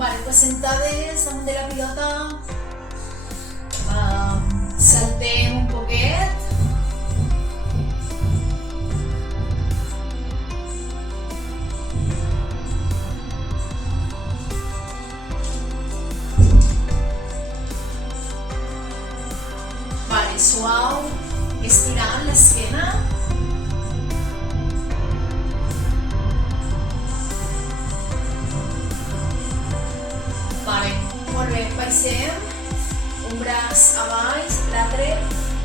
Vale, pues sentades damunt de la pilota, saltem un poquet. Vale, suau, estirant l'esquena. Vale, molt bé, baixem, un braç a baix, l'altre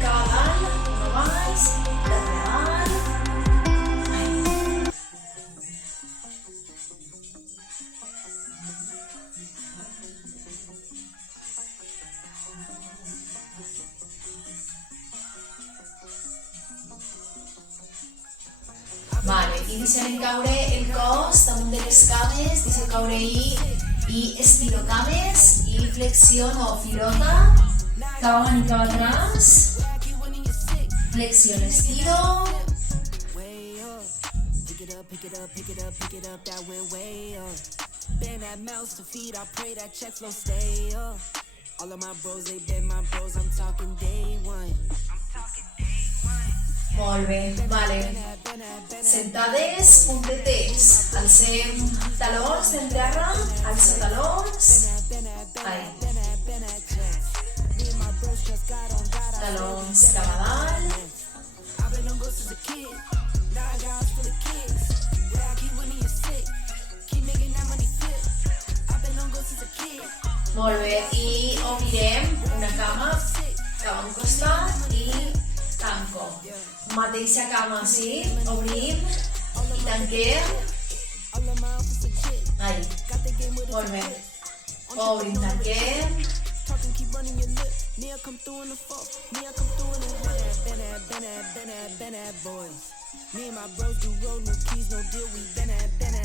cap a dalt, un a baix, l'altre a dalt. Vale, i deixem caure el cos damunt de les cames, deixem caure-hi i estiro cames i flexiono pilota, cap avant i cap atrás, flexiono, estiro, molt bé, vale, sentades, puntetes, alcem talons en terra, alço talons, talons cap a dalt, molt bé, i obrirem una cama cap a un costat i tanco. Mateixa cama, sí? Obrim i tanquem. Molt bé. Obrim, tanquem.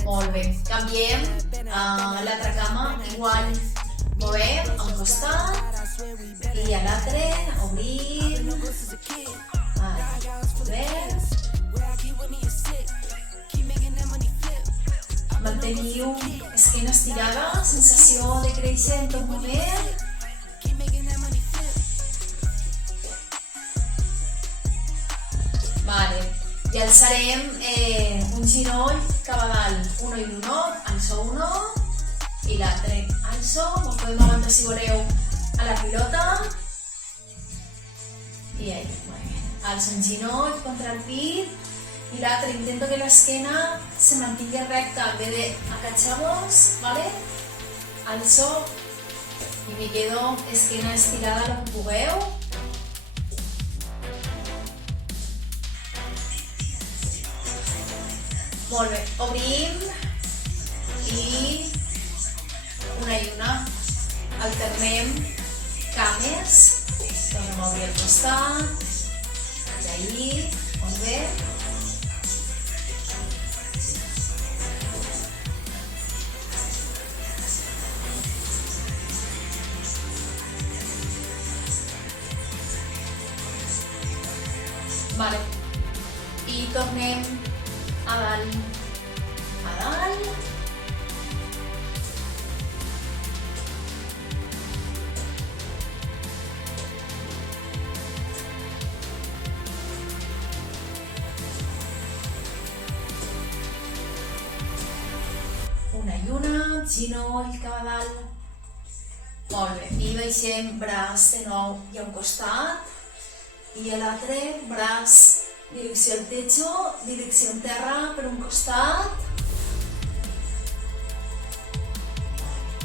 Molt bé. Canviem l'altra cama, igual. Movem a un costat i a l'altre obrim. Manteniu esquena estirada, sensació de créixer en tot moment. Vale, i alçarem un ginoll cap a dalt, uno i uno, alço uno i l'altre alço, us podem aguantar si voleu a la pilota i ahí, molt bé. Alzo un ginoll contra el pit i l'altre intento que l'esquena se mantingui recta en vez de acachamos, ¿vale? Alzo i me quedo esquena estirada lo que pugueu. Molt bé, obrim i una alternem cames, tornem a obrir el costat, d'ahir, molt bé. Vale, i tornem a dalt, una i una, ginoll cap a dalt, molt bé, i baixem braç de nou i a un costat, i l'altre braç direcció al techo, direcció en terra per un costat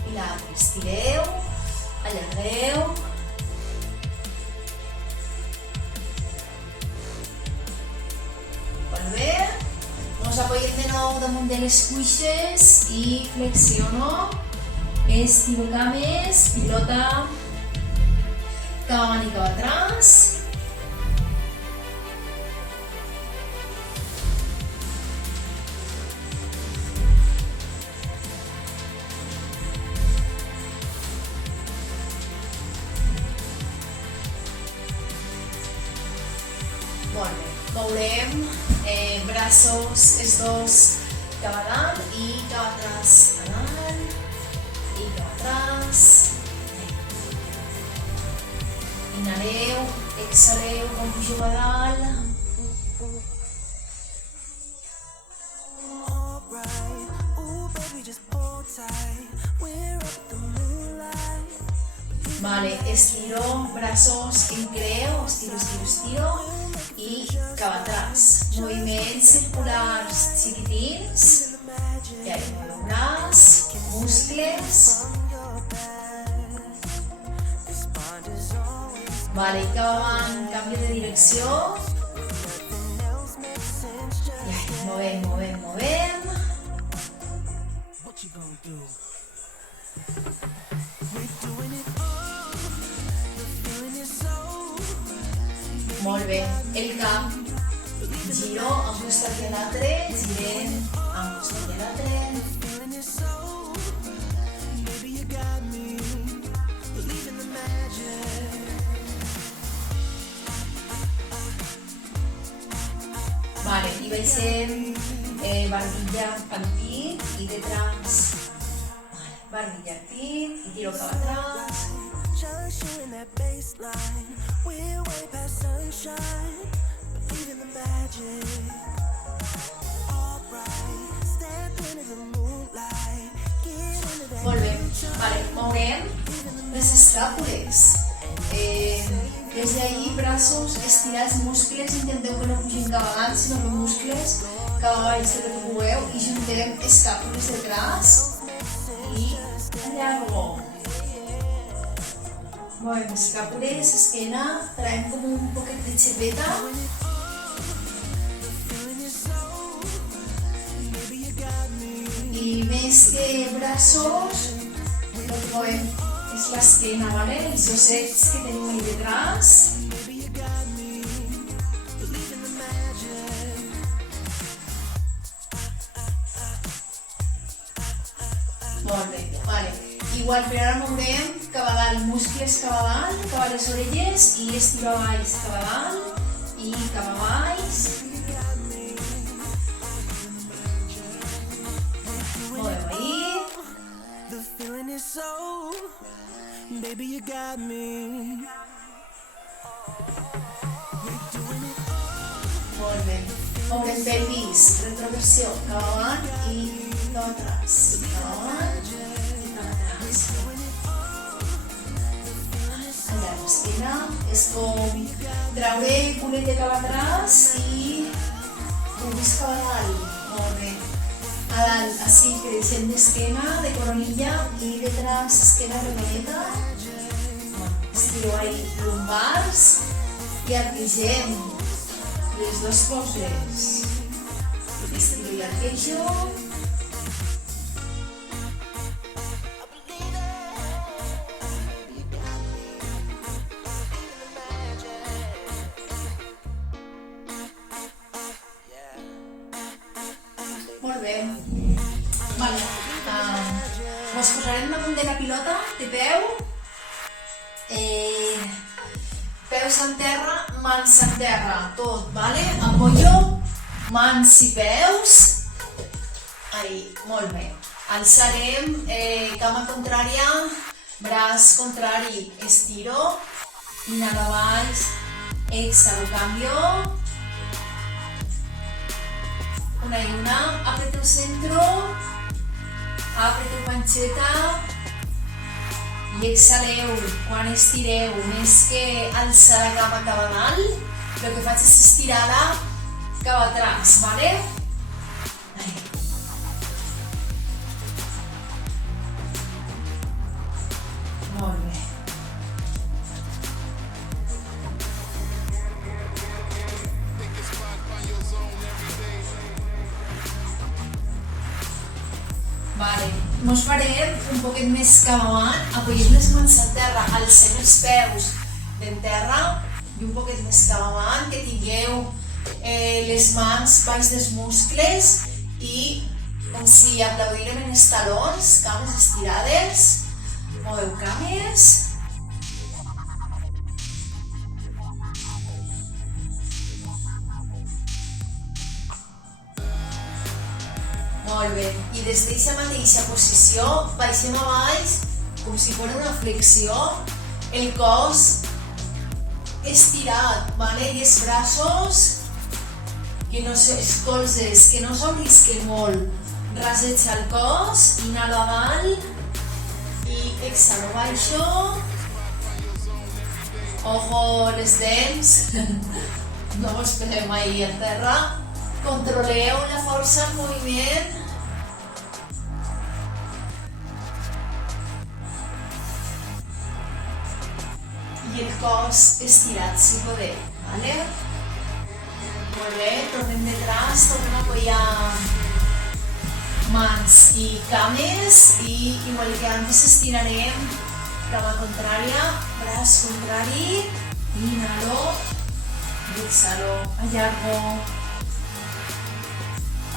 i l'altre estireu, allargueu molt bé, ens apoyem de nou damunt de les cuixes i flexiono, estiro cames, pilota cap avant i cap atrás. Molt bé, mourem braços els dos cap a dalt i cap atrás a dalt i cap atrás. Inhaleu, exhaleu, com pujo a dalt. Vale, estiro braços, encreu, estiro, estiro, estiro i cap atrás. Moviments circulars xiquitins. I ara el braç, muscles. Vale, i cap avant, canvi de direcció. I ara, movem, movem, movem. Molt bé, el cap, giro un costat i l'altre, girem un costat i l'altre. Vale, i baixem barbilla al pit i detrás. Vale, barbilla al pit i tiro cap atrás. Just you in that baseline, we're way past sunshine, believe in the magic. Alright, step into the moonlight, get into that. Molt bé, vale, mourem les escàpules. Des d'ahir, braços, estirats, muscles, intenteu que no pugin cap avant, sinó que muscles cap avall del que pugueu i juntem escàpules detrás i allargo. Movem escàpules, esquena, traiem com un poquet de xepeta. I més que braços, el que movem és l'esquena, ¿vale? Els ossets que tenim ahí detrás. Molt bé, vale. Igual, però ara mourem cap a dalt, muscles cap a dalt, cap a les orelles i estiro a baix cap a dalt i cap a baix. Movem ahí. Molt bé. Mourem pelvis, retroversió, cap avant i cap atrás. Cap avant. L'esquena és com traure culet de cap atrás i puguis cap a dalt. Molt bé. A dalt, així, creixent d'esquena, de coronilla i detrás esquena redoneta. Estiro ahí lumbars i arquegem les dues coses. Estiro i arquejo. Molt bé. Vale. Ens posarem damunt de la pilota de peu. Peus en terra, mans en terra. Tot, vale? Apoyo, mans i peus. Ahí, molt bé. Alçarem cama contrària, braç contrari, estiro. Inhalo baix, exhalo, cambio. Una y una, aprieta el centro, aprieta el panxeta i exhaleu. Quan estireu, més que alçar la cama cap a dalt, el que faig és estirar-la cap atrás, ¿vale? Ahí. Molt bé. Vale, mos farem un poquet més cap avant, apoyem les mans a terra, alcem els peus d'en terra i un poquet més cap avant, que tingueu les mans baix dels muscles i com si aplaudirem en els talons, cames estirades, moveu cames. Molt bé, i des d'aquesta mateixa posició baixem a baix com si fos una flexió, el cos estirat, vale? I els braços, que no els colzes, que no s'obrisquen molt. Raseja el cos, inhalo a dalt i exhalo baixo. Ojo les dents, no vos pegueu mai a terra. Controleu la força en moviment. I el cos estirat, si podeu, vale? Molt bé, tornem detrás, tornem a apoyar mans i cames i igual que antes estirarem cama contrària, braç contrari, inhalo i exhalo, allargo,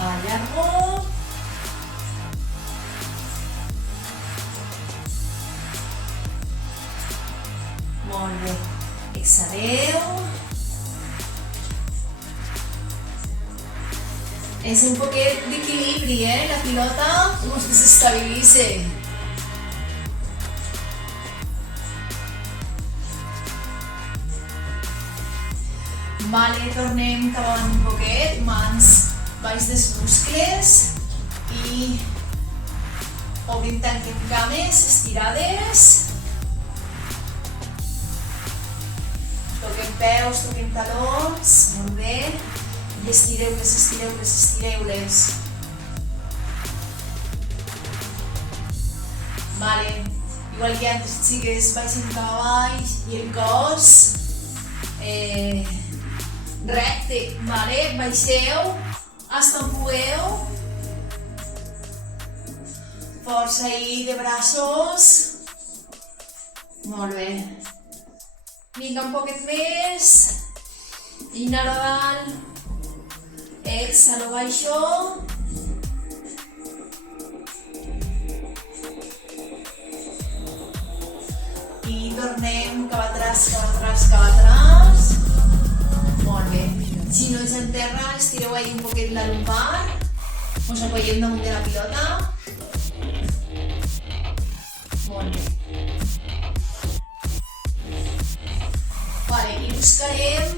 allargo, molt bé, exhaleu. És un poquet d'equilibri, la pilota us desestabilitza. Vale, tornem cap avant un poquet, mans baix dels muscles i obrim, tanquem cames estirades. Toquem peus, toquem talons, molt bé. I estireu-les, estireu-les, estireu-les. Vale, igual que antes, xiques, baixem cap a baix i el cos recte, vale? Baixeu, hasta on pugueu. Força ahí de braços. Molt bé. Vinga, un poquet més. Inhalo a dalt. Exhalo baixo. I tornem cap atrás, cap atrás, cap atrás. Molt bé. Ginolls en terra, estireu ahí un poquet la lumbar. Us apoyem damunt de la pilota. Molt bé. Vale, i buscarem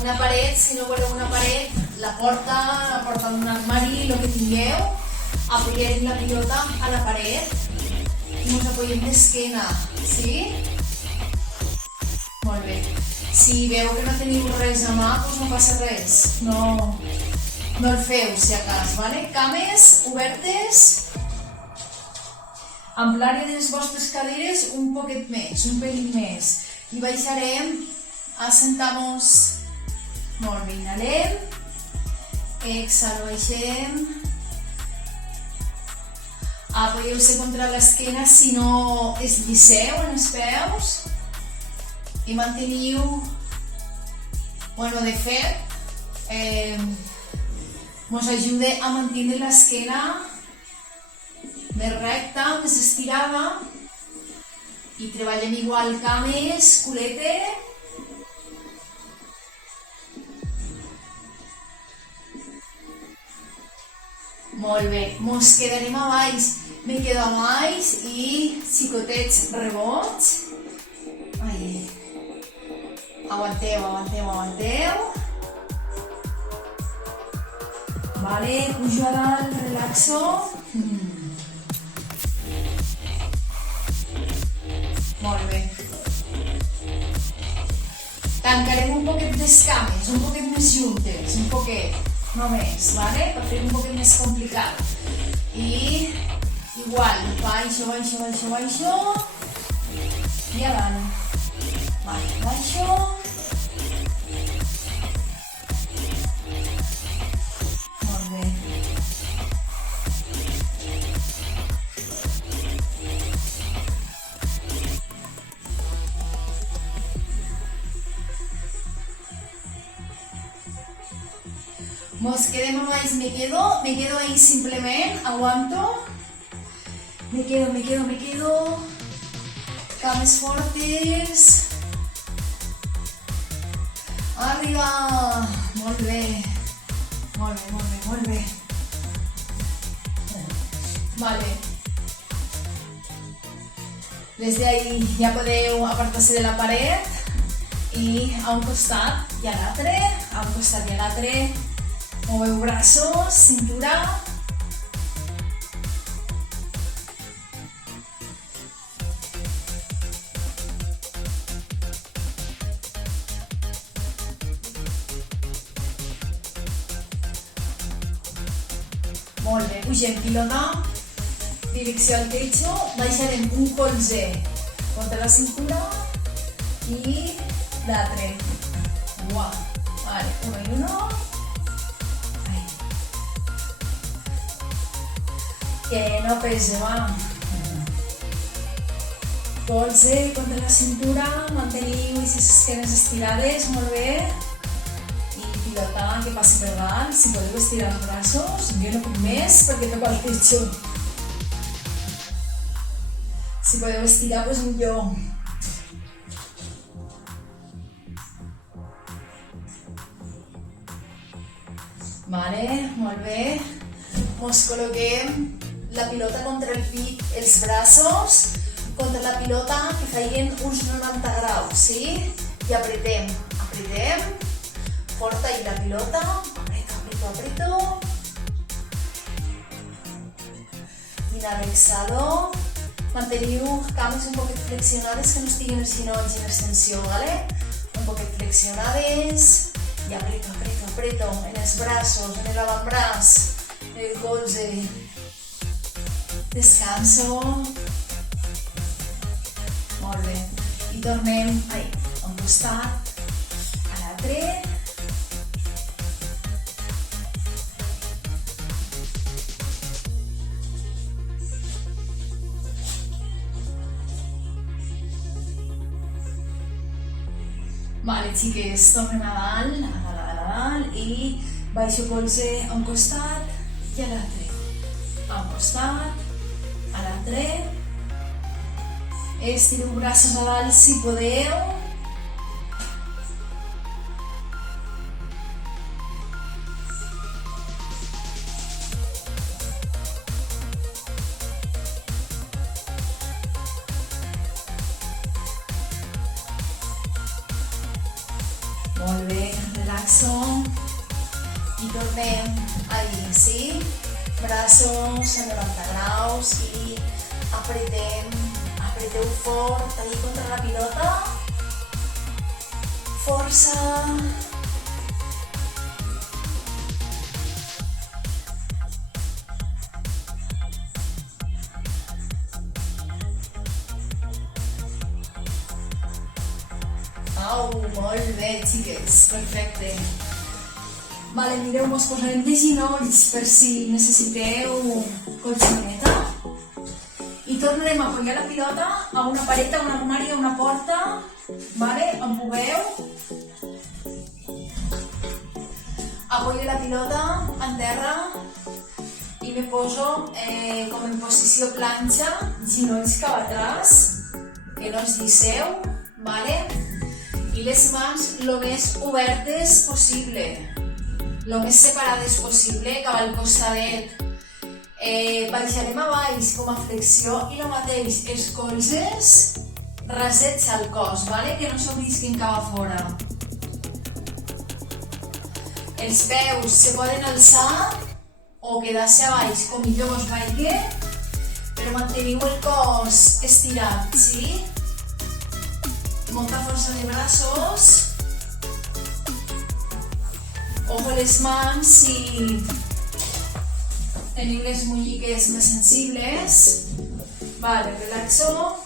una paret, si no voleu una paret, la porta d'un armari, el que tingueu, apoyem la pilota a la paret i ens apoyem d'esquena, sí? Molt bé. Si veu que no teniu res a mà, doncs no passa res, no el feu, si a cas, vale? Cames obertes, amb l'àrea de les vostres caderes un poquet més, un pelín més, i baixarem, assentamos. Molt bé, inhalem, exhalo, baixem, apoyeu-se contra l'esquena si no es lliseu en els peus i manteniu, bueno, de fet, ens ajuda a mantenir l'esquena més recta, més estirada i treballem igual cames, culete. Molt bé, mos quedarem a baix, me quedo a baix i xicotets rebots. Ai. Aguanteu, aguanteu, aguanteu. Vale, pujo a dalt, relaxo. Molt bé. Tancarem un poquet les cames, un poquet més juntes, un poquet. Només, vale? Per fer un poquet més complicat. I igual, baixo, baixo, baixo, baixo. I a dalt. Vale, baixo. Molt bé. Mos quedem a baix, me quedo ahí simplement, aguanto. Me quedo. Cames fortes. Arriba. Molt bé. Molt bé. Vale. Des d'ahí ja podeu apartar-se de la paret i a un costat i a l'altre, a un costat i a l'altre. Moveu braços, cintura. Molt bé, pugem pilota, direcció al techo, baixarem un colze contra la cintura i l'altre. Guau, vale, uno y uno. Ahí. Que no pese, va. Colze contra la cintura, manteniu aquestes esquenes estirades, molt bé. Pilota que passi per dalt, si podeu estirar els braços, jo no puc més perquè toca el techo. Si podeu estirar, doncs millor. Vale, molt bé. Ens col·loquem la pilota contra el pit, els braços contra la pilota que feien uns 90 graus, sí? I apretem, apretem. Corta ahí la pilota, aprieto, aprieto, aprieto. Inhalo, exhalo. Manteniu cames un poquet flexionades, que no estiguin els genolls en extensió, ¿vale? Un poquet flexionades. Y aprieto, aprieto, aprieto en els braços, en el avantbraç, en el colze. Descanso. Molt bé. I tornem ahí, a un costat, a l'altre. Vale, xiques, tornem a dalt i baixo colze a un costat i a l'altre. A un costat, a l'altre. Estireu braços a dalt si podeu. Molt bé, relaxo i tornem ahí, sí? Braços a 90 graus i apretem, apreteu fort ahí contra la pilota. Força. Au, molt bé, xiques, perfecte. Vale, mireu, mos posarem de genolls per si necessiteu colxoneta. I tornarem a apoyar la pilota a una paret, a un armari, a una porta. Vale, empugeu. Apoyo la pilota en terra i me poso com en posició planxa, genolls cap atrás, que no es lliseu, vale? I les mans lo més obertes possible, lo més separades possible, cap al costadet. Baixarem a baix com a flexió i el mateix, els colzes rasets al cos, vale? Que no s'obrisquin cap a fora. Els peus se poden alçar o quedar-se a baix, com millor us vagi, però manteniu el cos estirat, sí? Molta força de braços. Ojo les mans si tenim les muñeques més sensibles. Vale, relaxo.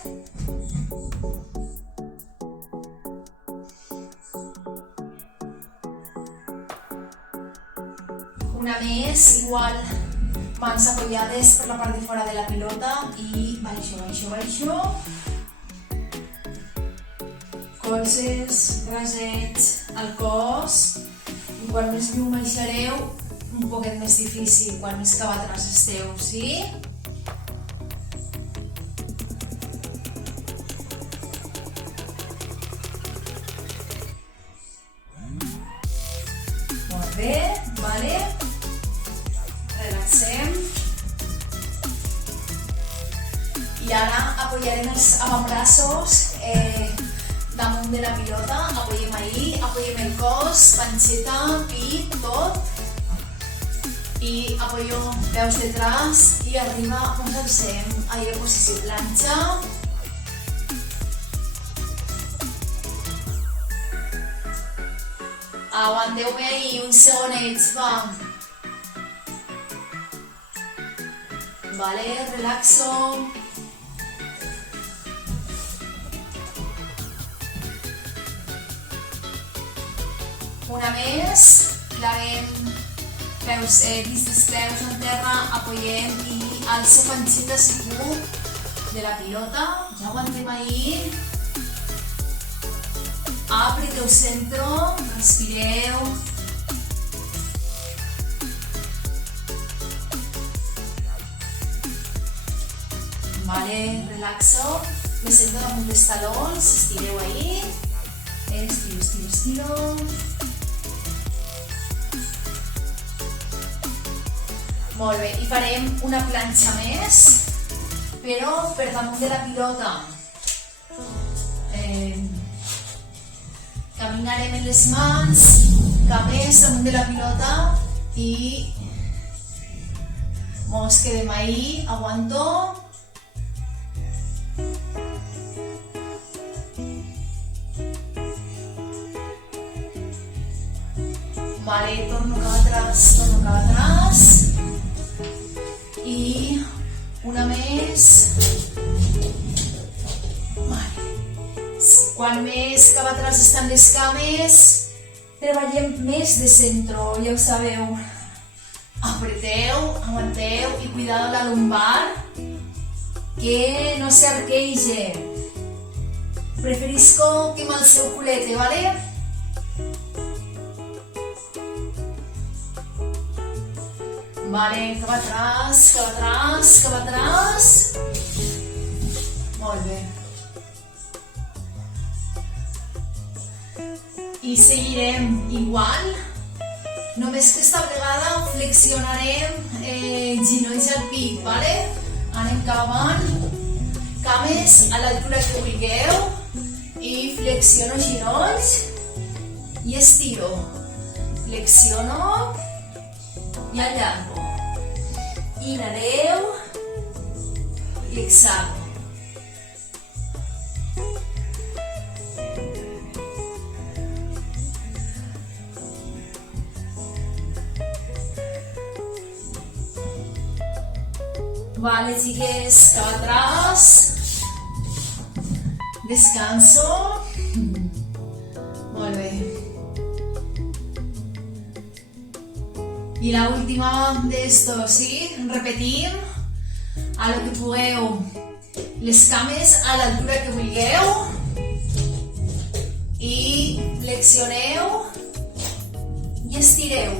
Una més, igual, mans apoyades per la part de fora de la pilota i baixo, baixo, baixo. Colzes, rasets al cos. I quan més lluny baixareu, un poquet més difícil, quan més cap atrás esteu, sí? Molt bé, vale? Relaxem. I ara apoyarem els avantbraços damunt de la pilota, apoyem ahí, apoyem el cos, panxeta, pit, tot. I apoyo peus detrás i arriba ens alcem ahí en posició planxa. Aguanteu-me ahí uns segonets, va. Vale, relaxo. Una més, clavem peus, dins dels peus en terra, apoyem i alço panxeta si puc de la pilota. Ja aguantem ahí. Apreteu centro, respireu. Vale, relaxo. Me sento damunt dels talons, estireu ahí. Estiro, estiro, estiro. Molt bé, i farem una planxa més, però per damunt de la pilota. Caminarem en les mans, cames damunt de la pilota i mos quedem ahí, aguanto. Vale, torno cap atrás. I una més. Vale. Quan més cap atrás estan les cames, treballem més de centro, ja ho sabeu. Apreteu, aguanteu i cuidado la lumbar, que no s'arquege. Preferisco que m'alceu culete, vale? Vale, cap atrás, cap atrás, cap atrás. Molt bé. I seguirem igual, només que esta vegada flexionarem ginolls al pit, vale? Anem cap avant, cames a l'altura que vulgueu i flexiono ginolls i estiro. Flexiono i allargo. Inhaleu i exhalo. Vale, chiques, cap atrás. Descanso. Molt bé. I la última d'esto, ¿sí? Repetim a lo que pugueu. Les cames a l'altura que vulgueu i flexioneu i estireu.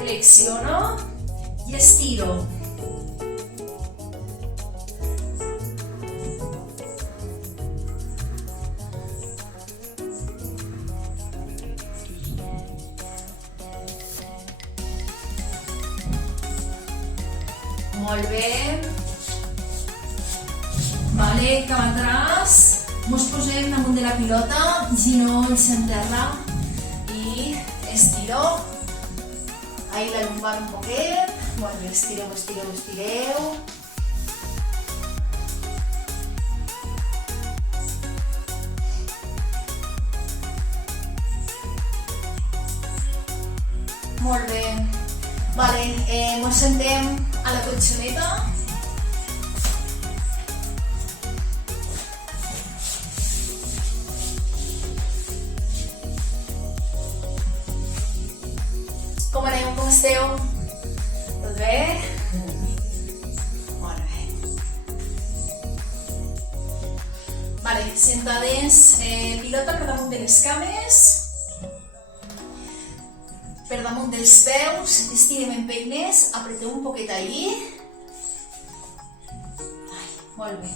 Flexiono i estiro. Molt bé. Vale, cap atrás. Mos posem damunt de la pilota, ginolls en terra i estiro. Ahí la lumbar un poquet. Molt bé, estireu, estireu, estireu. Molt bé. Vale, mos sentem a la colxoneta. Com aneu? Com esteu? Tot bé? Molt bé. Vale, sentades, pilota per damunt de les cames. Per damunt dels peus, estirem en peines, apreteu un poquet ahí. Molt bé.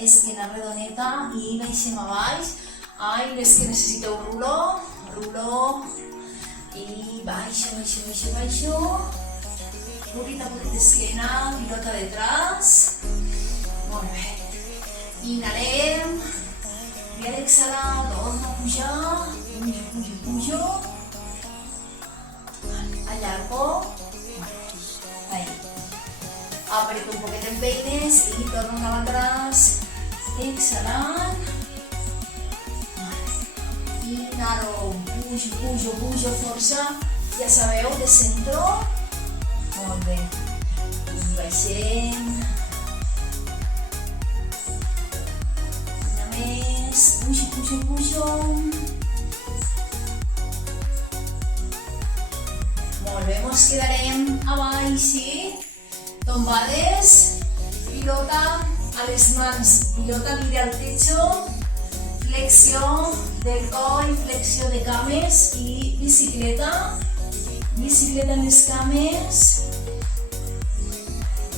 Esquena redoneta i baixem a baix. Ai, les que necessiteu ruló i baixo. Poquito a poquito esquena, pilota detrás. Molt bé. Inhalem. I a l'exhalar, torna a pujar. Pujo, pujo, pujo. Allargo. Ahí. Aprieto un poquito en peines y torno cap atrás. Exhalant. Inhalo. Pujo, pujo, pujo, força. Ja sabeu, de centro. Molt bé. I baixem. Una més. Pujo, pujo, pujo. Molt bé, mos quedarem a baix, sí? Tombades. Pilota a les mans. Pilota mira al techo. Flexió del coll, flexió de cames i bicicleta. Bicicleta en les cames.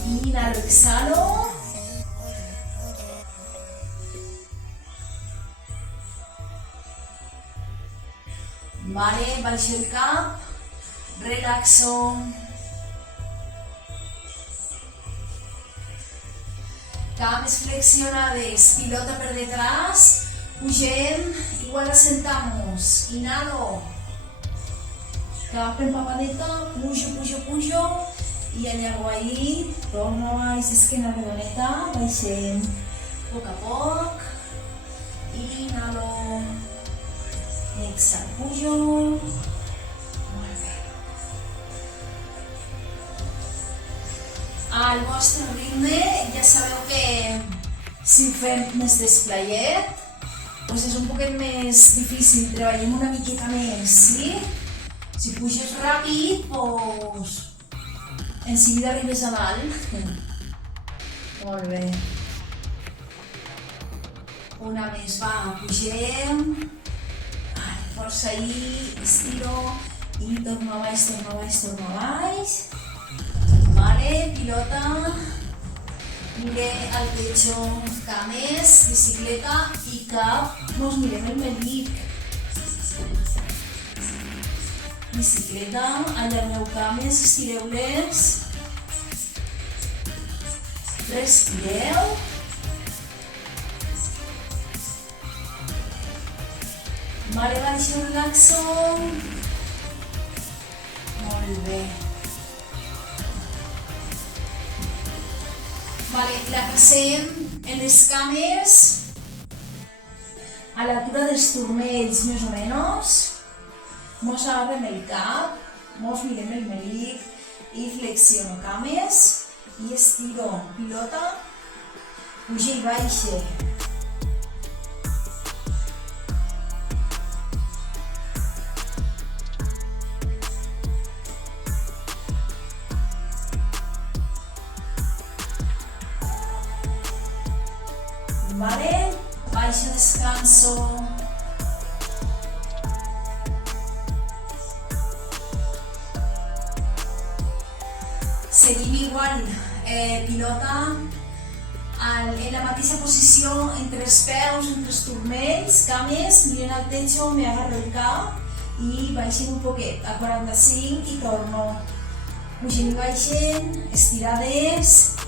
Inhalo, exhalo. Vale, baixo el cap. Relaxo. Cames flexionades, pilota per detrás. Pugem, igual asentamos. Inhalo. Cap empapadeta, pujo, pujo, pujo. I allargo ahí. Torno a baix, esquena redoneta. Baixem poc a poc. Inhalo. Exhalo, pujo. Molt bé. Al vostre ritme, ja sabeu que si ho fem més d'esplaiet, doncs és un poquet més difícil, treballem una miqueta més, sí? Si puges ràpid, doncs en seguida arribes a dalt. Molt bé. Una més, va, pugem. Força ahí, estiro i torno a baix, torno a baix, torno a baix. Vale, pilota. Mire al techo, cames, bicicleta i cap. Nos mirem el melic. Bicicleta, allargueu cames, estireu-les. Respireu. Mare baixo, relaxo. Molt bé. Vale, la passem en les cames a l'altura dels turmells, més o menys. Mos agarrem el cap, mos mirem el melic i flexiono cames i estiro pilota, puja i baixa. Vale, baixo, descanso. Seguim igual, pilota en la mateixa posició entre els peus, entre els turmells, cames, mirant al techo, me agarro el cap i baixem un poquet, a 45 i torno. Pugem i baixem, estirades.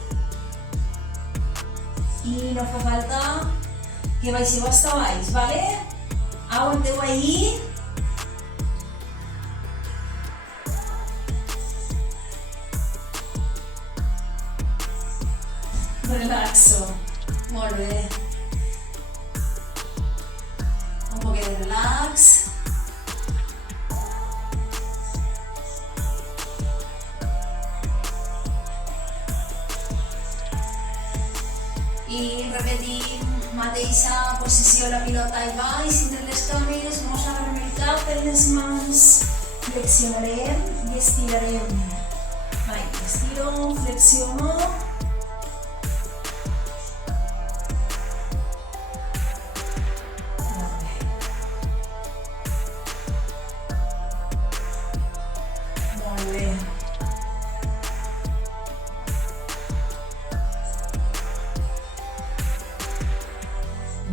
I no fa falta que baixeu hasta baix, ¿vale? Aguanteu ahí. Relaxo. Molt bé. Un poquet de relax. I repetim, mateixa posició, la pilota i baix, entre les cames, mos agarrem el cap per les mans, flexionarem i estirarem. Ahí, estiro, flexiono. Molt bé.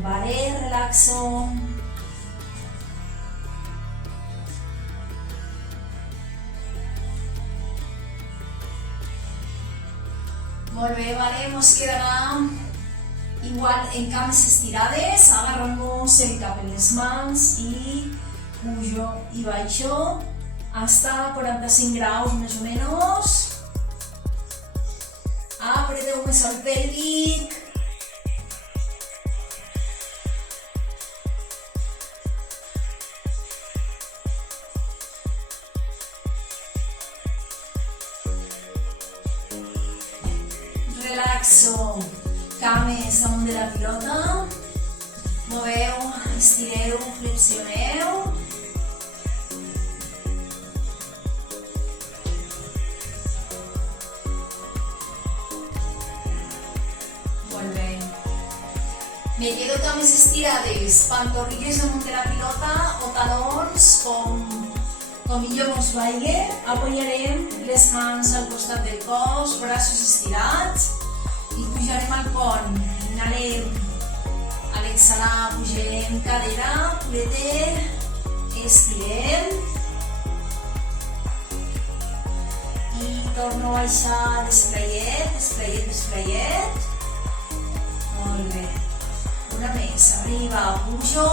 Vale, relaxo. Molt bé, vale, nos quedará igual en cames estirades, agarramos el cap en les mans y pujo y baixo hasta 45 graus más o menos. Apreteu més el pèlvic. Relaxo cames damunt de la pilota. Moveu, estireu, flexioneu. Molt bé. Me quedo cames estirades, pantorrilles damunt de la pilota o talons com millor us vagi. Apoyarem les mans al costat del cos, braços estirats i pujarem al pont. Inhalem, a l'exhalar pujarem cadera, culete, estirem i torno a baixar desplaiet, desplaiet, desplaiet. Molt bé. Una més, arriba, pujo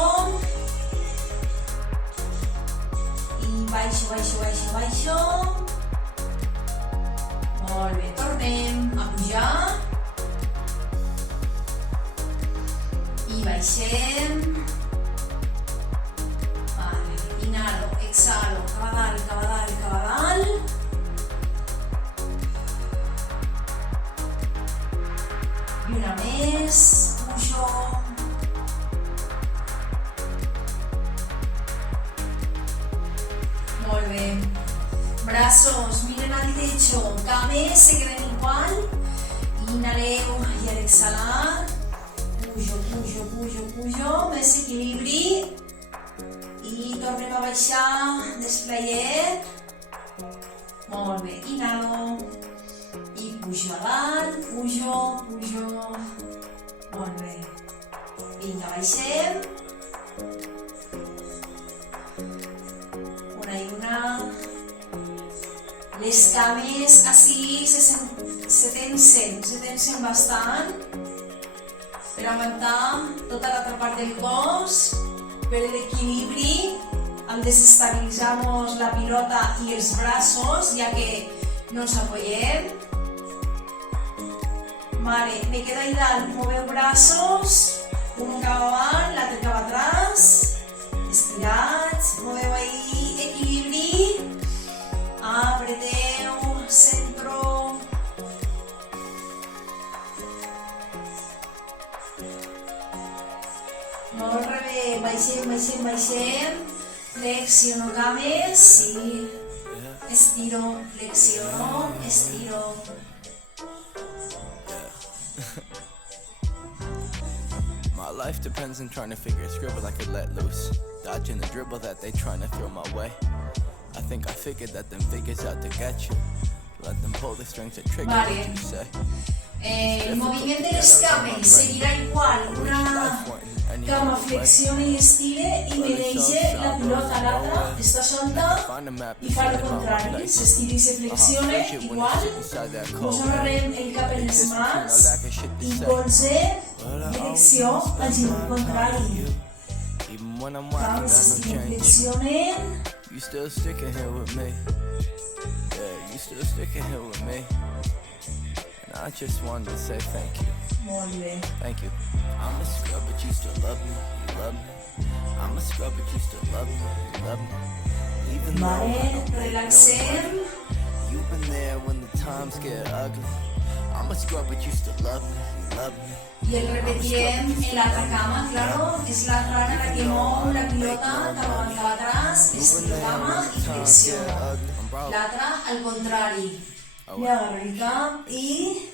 i baixo, baixo, baixo, baixo. Molt bé, tornem a pujar i baixem. Vale, inhalo, exhalo, cap a dalt, cap a dalt, cap a dalt. I una més, pujo. Molt bé. Brazos miren al techo, cames se queden igual. Inhaleu i al exhalar pujo, pujo, pujo, pujo, més equilibri i tornem a baixar, desplaiet. Molt bé, inhalo i pujo a dalt, pujo, pujo. Molt bé. Vinga, baixem. Una i una. Les cames així se tensen bastant per aguantar tota l'altra part del cos, per l'equilibri, al desestabilitzar-nos la pilota i els braços, ja que no ens apoyem. Vale, me quedo ahí dalt, moveu braços, un cap avant, l'altre cap atrás, estirats, moveu ahí equilibri, apreteu, centro. Molt bé, baixem, baixem, baixem, flexiono cames i estiro, flexiono, estiro. My life depends on trying to figure a scribble I could let loose, dodging the dribble that they trying to throw my way. I think I figured that them figures out to get you. Let them pull the strings that trigger what you say. El moviment de les cames seguirà igual, una cama flexione i estire i me deixe la pilota, l'altra està solta i fa el contrari, s'estira i se flexione igual, nos amarrem el cap en les mans i colze, direcció al gir contrari. Cames s'estiren, flexionen. You still sticking here with me. Yeah, you still sticking here with me. And I just wanted to say thank you. Molt bé. Thank you. I'm a scrub, but you still love me. You love me. I'm a scrub, but you still love me. You love me. Even though I Vale, don't make no relaxem. money, you've been there when the times get ugly. I'm a scrub, but you still love me. You love me. I el repetirem en l'altra cama, claro, és la rana la que mou la pilota cap avant, cap atrás, estiro cama i flexiono. L'altra al contrari. I agarro el cap i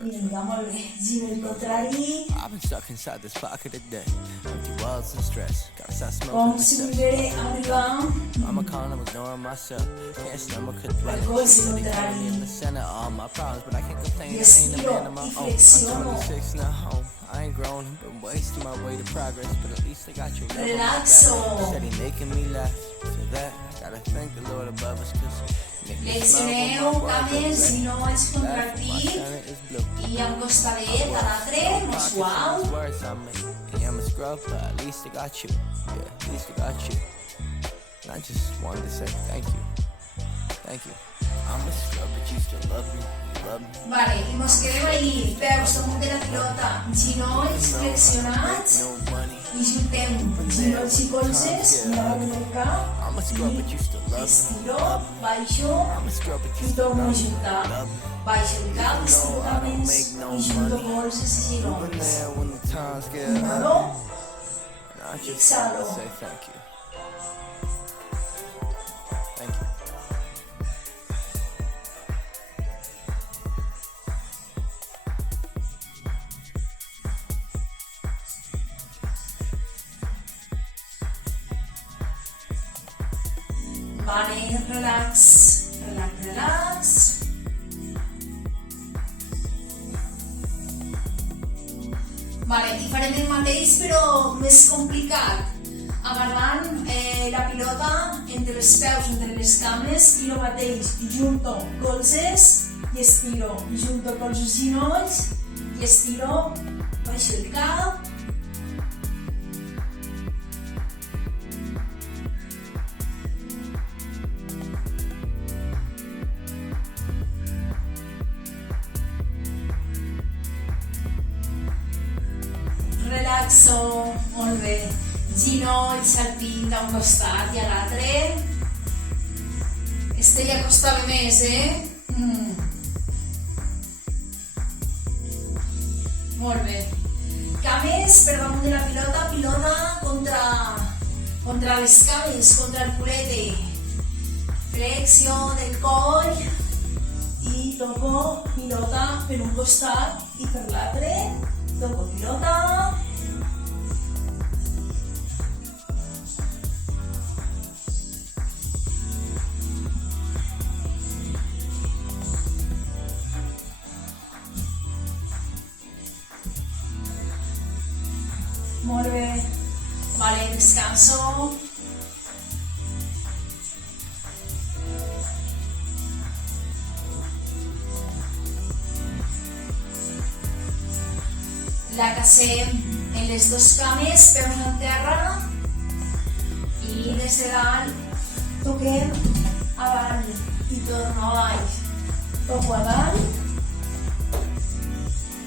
vinga, molt bé, giro el contrari, I've been stuck inside this pocket of day. Empty walls and stress. Gotta stop com smoking the si cess. volguera arribar I'm a con, I'm ignoring myself. Can't stomach the threat. al colze Should've been contrari. in the center of all my problems, but I can't complain. I ain't a Estiro man of my y own. flexiono. I'm 26 now home. I ain't grown, been wasting my way to progress, but at least I got you. Relaxo. Steady making me laugh. For that, I gotta thank the Lord above us, cause make me smile when my Flexioneu world cames is i no els red. My contractiu. Senate is blue. i amb costadet a l'altre, molt suau. Words I make. And I'm a scrub, but at least I got you. Yeah, at least I got you. And I just wanted to say thank you. Thank you. I'm a scrub, but you still love me. You love me. Vale, i mos quedem ahí, peus damunt de la pilota, ginolls flexionats, No money. i juntem ginolls i colzes, mirant el cap, I'm a scrub, but you still love me. estiro, baixo, I'm a scrub, but you i still torno a love me. juntar. Love me. Baixo el cap, estiro més, i junto colzes i Been ginolls. there when the times get hard. Inhalo, And I just exhalo. wanted to say thank you. Thank you. vale, relax, relax, relax. Vale, i farem el mateix però més complicat. Agarrant la pilota entre els peus, entre les cames i el mateix. I junto colzes i estiro. I junto colzes i ginolls i estiro. Baixo el cap. Relaxo, molt bé. Ginolls saltint d'un costat i a l'altre. Este ja costava més, Molt bé. Cames per damunt de la pilota, pilota contra les cames, contra el culete. Flexió del coll i toco pilota per un costat i per l'altre. Toco pilota. Molt bé. Vale, descanso. La casem en les dos cames, peus en terra i des de dalt toquem a dalt i torno a baix. Toco a dalt,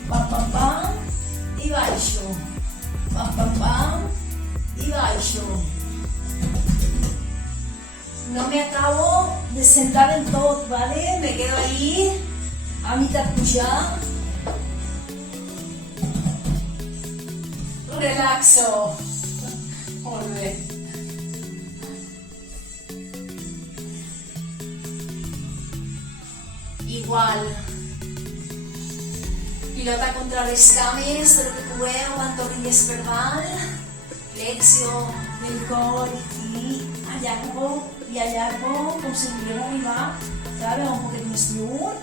pam pam pam i baixo. Pam pam pam i baixo. No me acabo de sentar del tot, ¿vale? Me quedo ahí a mitad pujar. Relaxo. Molt bé. Igual. Pilota contra les cames, tot el que pugueu, pantorrilles per dalt. Flexió del coll i allargo com si volguem arribar, ¿sabe? Un poquet més lluny.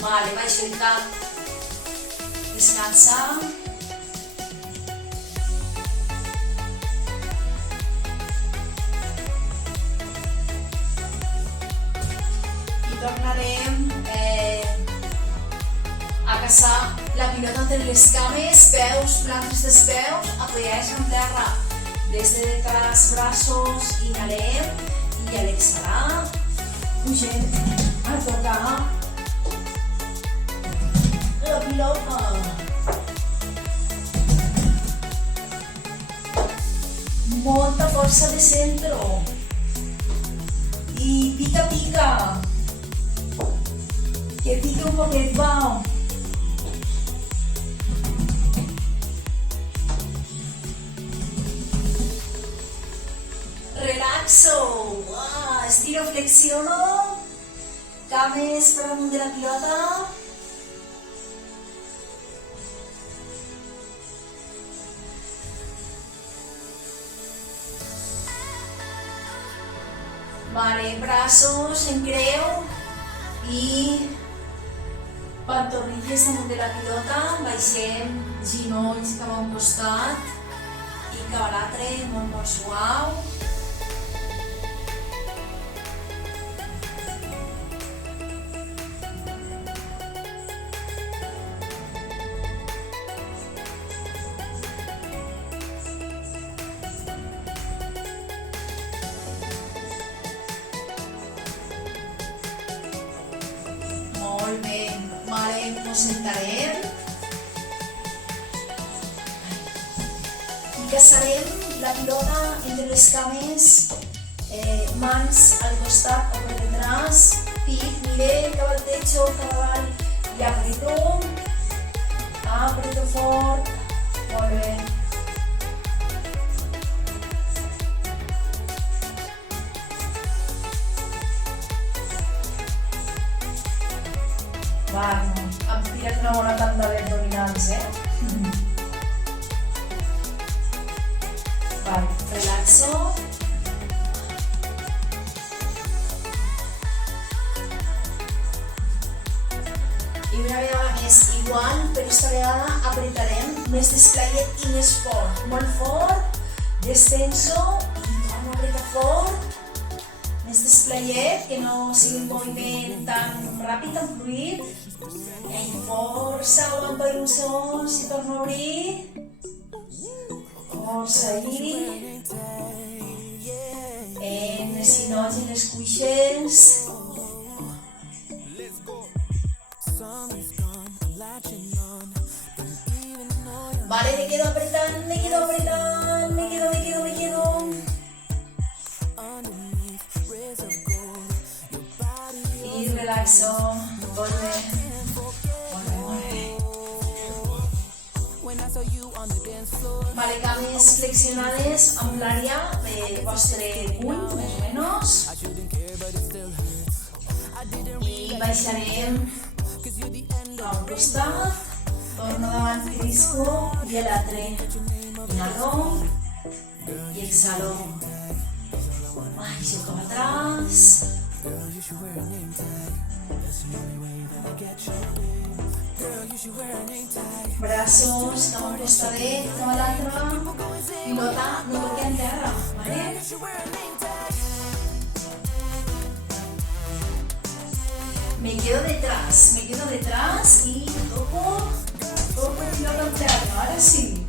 Vale, baixo el cap. Descansa. I tornarem a caçar la pilota entre les cames, peus, plantes dels peus, apoyats en terra. Des de detrás, braços, inhalem i a l'exhalar pugem a tocar la pilota. Molta força de centro. I pica, pica. Que pique un poquet, va. Relaxo. Estiro, flexiono. Cames per damunt de la pilota. Vale, braços en creu i pantorrilles damunt de la pilota, baixem ginolls cap a un costat i cap a l'altre, molt suau. Molt bé, vale, ens sentarem i caçarem la pilota entre les cames, mans al costat o per detrás, pit, nivell, cap al techo, cap avall i aprieto fort, molt bé. Vale, hem tirat una bona tanda d'abdominals, Vale, relaxo. I una vegada més igual, però esta vegada apretarem més desplayet i més fort. Molt fort, descenso i torno a apretar fort. Més desplayet, que no sigui un moviment tan ràpid, tan fluid. I força, aguanta uns segons i torno a obrir. Força, allí. En els ginolls i les cuixes. Vale, me quedo apretando. Y relaxo, vuelve. Vale, cames flexionades amb l'àrea del vostre puny, més o menys. I baixarem a un costat, torno davant crisco i a l'altre. Inhalo i exhalo. Baixo cap atrás. Brazos cap a un costadet, cap a l'altre. Pilota no toqui en terra, vale? Me quedo detrás y toco pilota en terra, ahora sí.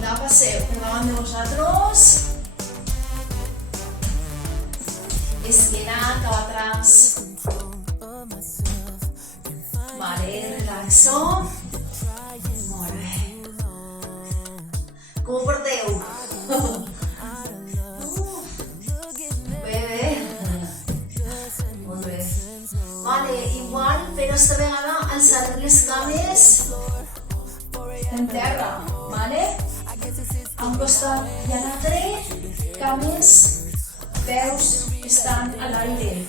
La passeu per davant de vosaltres. Esquena cap atrás. Vale, relaxo. Molt bé. Com ho porteu? Bé. Molt bé. Vale, igual, però esta vegada alçarem les cames en terra, vale? A un costat i a l'altre, cames, peus que estan a l'aire.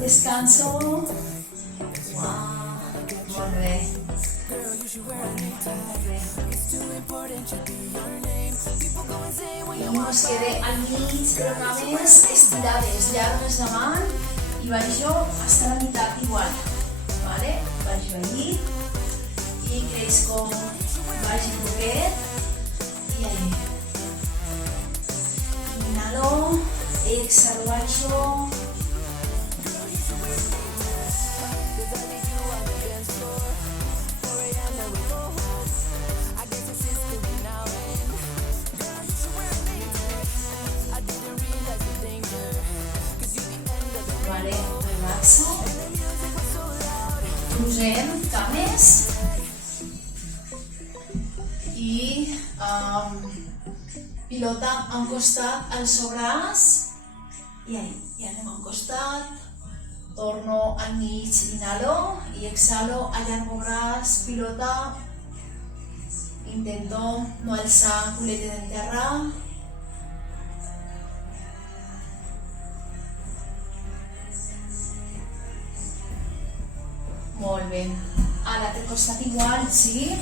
Descanso. Molt bé. I ens quedé al mig, però cames estirades, llargues davant i baixo fins a la meitat igual. Vale? Baixo allí i creixo baix un poquet i allí. Inhalo, exhalo, baixo. Vale, relaxo. Cruzem cames i pilota a un costat al sobraç i anem a un costat, torno al mig, inhalo i exhalo, allargo braç, pilota, intento no alçar culete de terra. Molt bé. A l'altre costat igual, sí.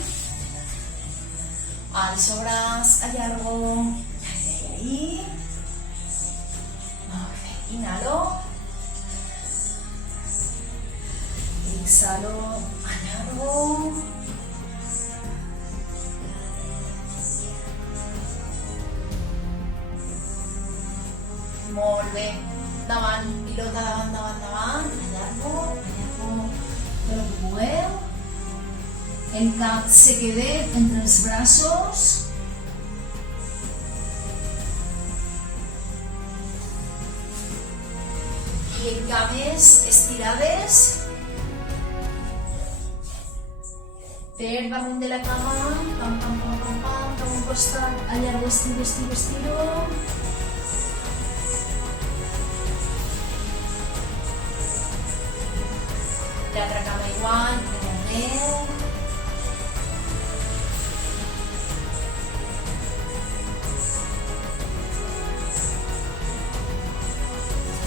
Alzo braç, allargo. Ahí. Molt bé. Inhalo. Exhalo, allargo. Molt bé. Davant, pilota davant, davant, davant. Allargo, allargo. Tot el que pugueu. El cap se quede entre els braços. I en cames estirades per damunt de la cama, pam, pam, pam, pam, pam, cap a un costat, allargo, estiro, estiro, estiro. L'altra cama igual, darrere.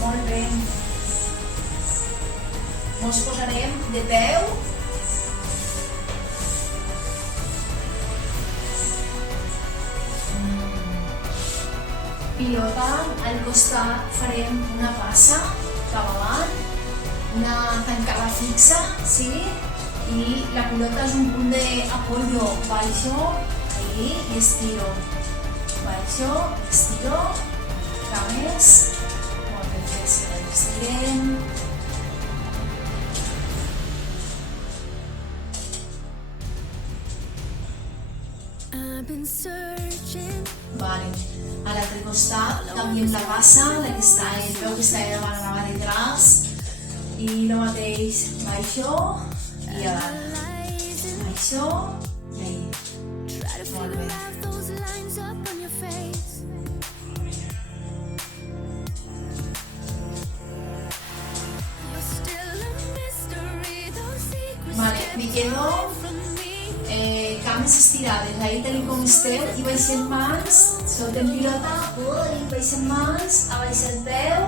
Molt bé. Ens posarem de peu. Pilota al costat, farem una passa cap avant, una tancada fixa, sí? I la pilota és un punt d'apoyo. Baixo, ahí, i estiro. Baixo, estiro, cames. Molt bé, estirem. Vale. A l'altre costat canviem la passa, la que està, el peu que està davant la mà detrás, i el mateix, baixo i a dalt, baixo i ahí. Molt bé. Vale, me quedo cames estirades, ahí tenim com esteu i baixem mans, soltem pilota, i baixem mans, abaixar el peu,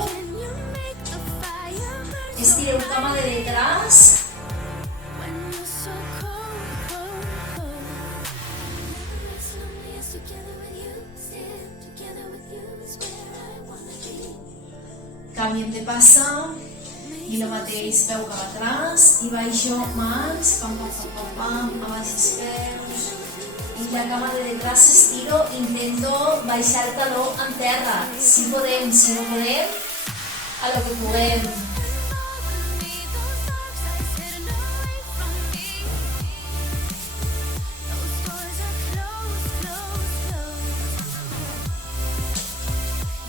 estireu cama de detrás, canviem de passa i el mateix, peu cap atrás i baixo mans, pam, pam, pam, pam, pam, abaixo els peus i la cama de detrás estiro, intento baixar el taló en terra, si podem, si no podem, a lo que puguem.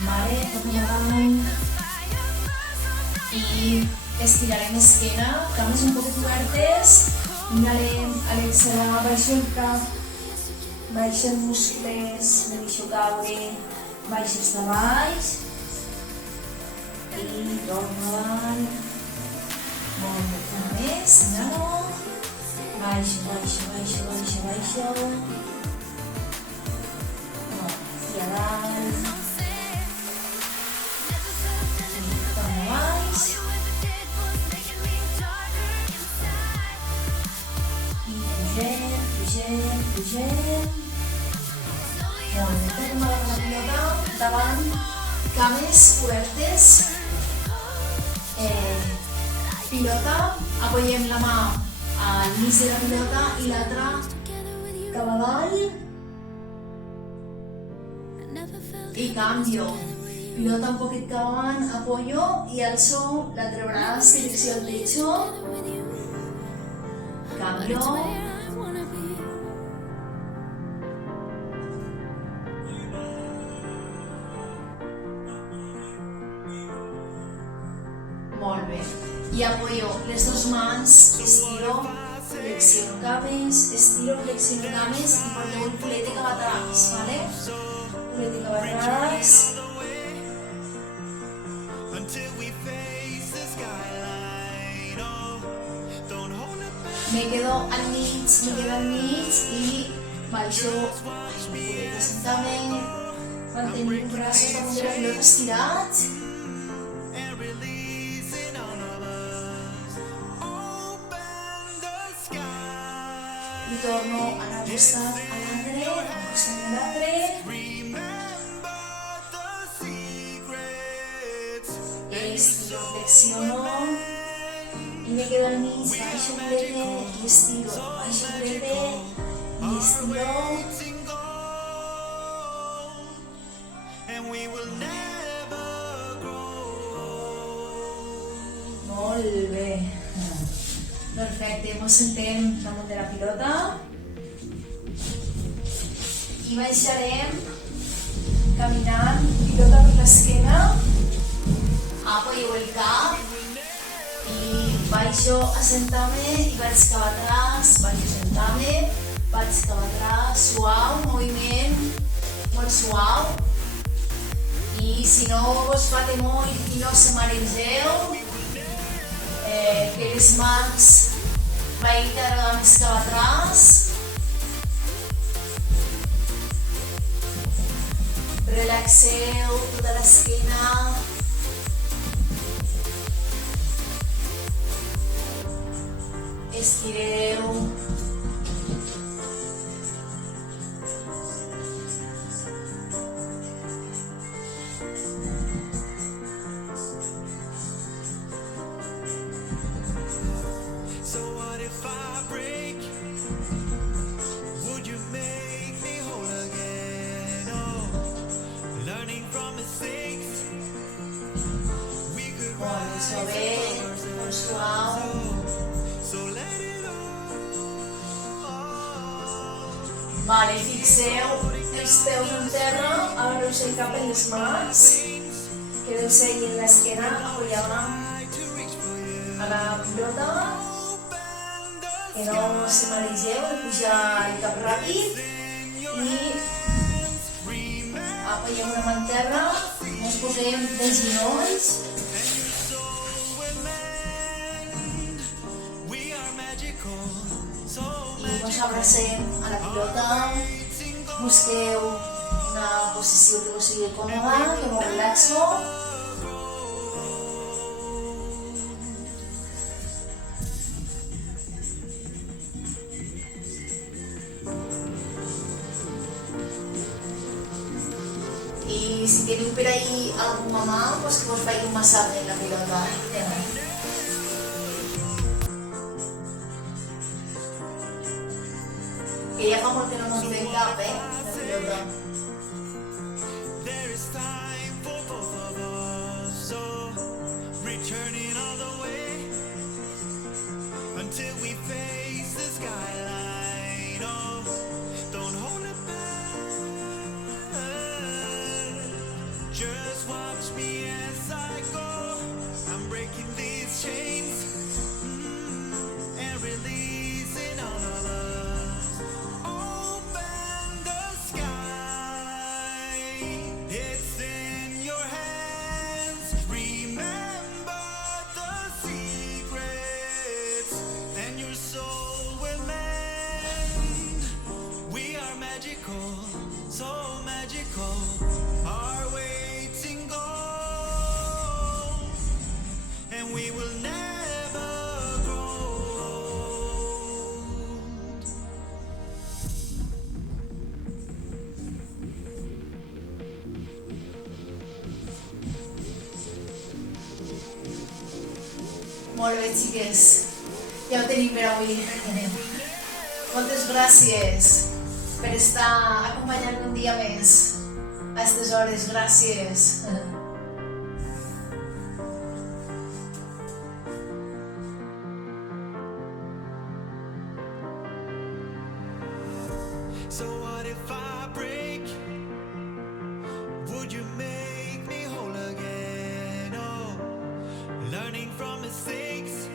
Vale, tornem avant. I estirarem esquena, cames un poc obertes, i anem a l'exhalar, baixo el cap, baixo els muscles, me deixo caure, baixo els de baix, i torno avant, molt bé, una més, inhalo, baixo, baixo, baixo, baixo, baixo, i a dalt, pugem. Molt bé, tornem a la pilota, davant, cames obertes, pilota, apoyem la mà al mig de la pilota i l'altra cap avall i canvio. Pilota un poquit cap avant, apoyo i alzo l'altre braç, direcció al techo, cambio. Molt bé. I apoyo les dues mans, estiro, flexiono cames, estiro, flexiono cames i porteu el culete cap atrás, ¿vale? Culete cap atrás. Me quedo al mig i baixo el culete sentament, mantenir els braços damunt de la pilota estirats. I i torno a anar al costat a l'altre, al costat de l'altre, estiro, flexiono i me quedo al mig, baixo breve i estiro, baixo breve i estiro. Molt bé. Perfecte, ens sentem damunt de la pilota i baixarem caminant, pilota per l'esquena, apoyo el cap i baixo a sentar-me i vaig cap atrás, baixo a sentar-me, vaig cap atrás, suau, moviment molt suau. I si no vos fa temor i no se marengeu, que les mans vagin cada vegada més cap atrás. Relaxeu tota l'esquena. Estireu. Molt suau. Vale, fixeu els peus en terra, agarreu el cap en les mans, quedeu seguint l'esquena apoyada a la pilota, que no se maregeu de pujar el cap ràpid i apoyem una mà en terra, ens posem de genolls. I ens abracem a la pilota, busqueu una posició que us sigui còmoda, que m'ho relaxo. I si teniu per ahí algú a mà, pues que vos faig un massatge en la pilota. Que ja fa molt que no muntem cap, la pilota. Just watch me as I go. I'm breaking these chains and releasing all of us. Open the sky. It's in your hands. Remember the secrets, and your soul will mend. We are magical, so magical. Our waiting goal, and we will never grow. Molt bé, xiques. Ja ho tenim per avui. Moltes gràcies per estar acompanyant un dia més. A aquestes hores, gràcies. So what if I break? Would you make me whole again? Oh, learning from mistakes.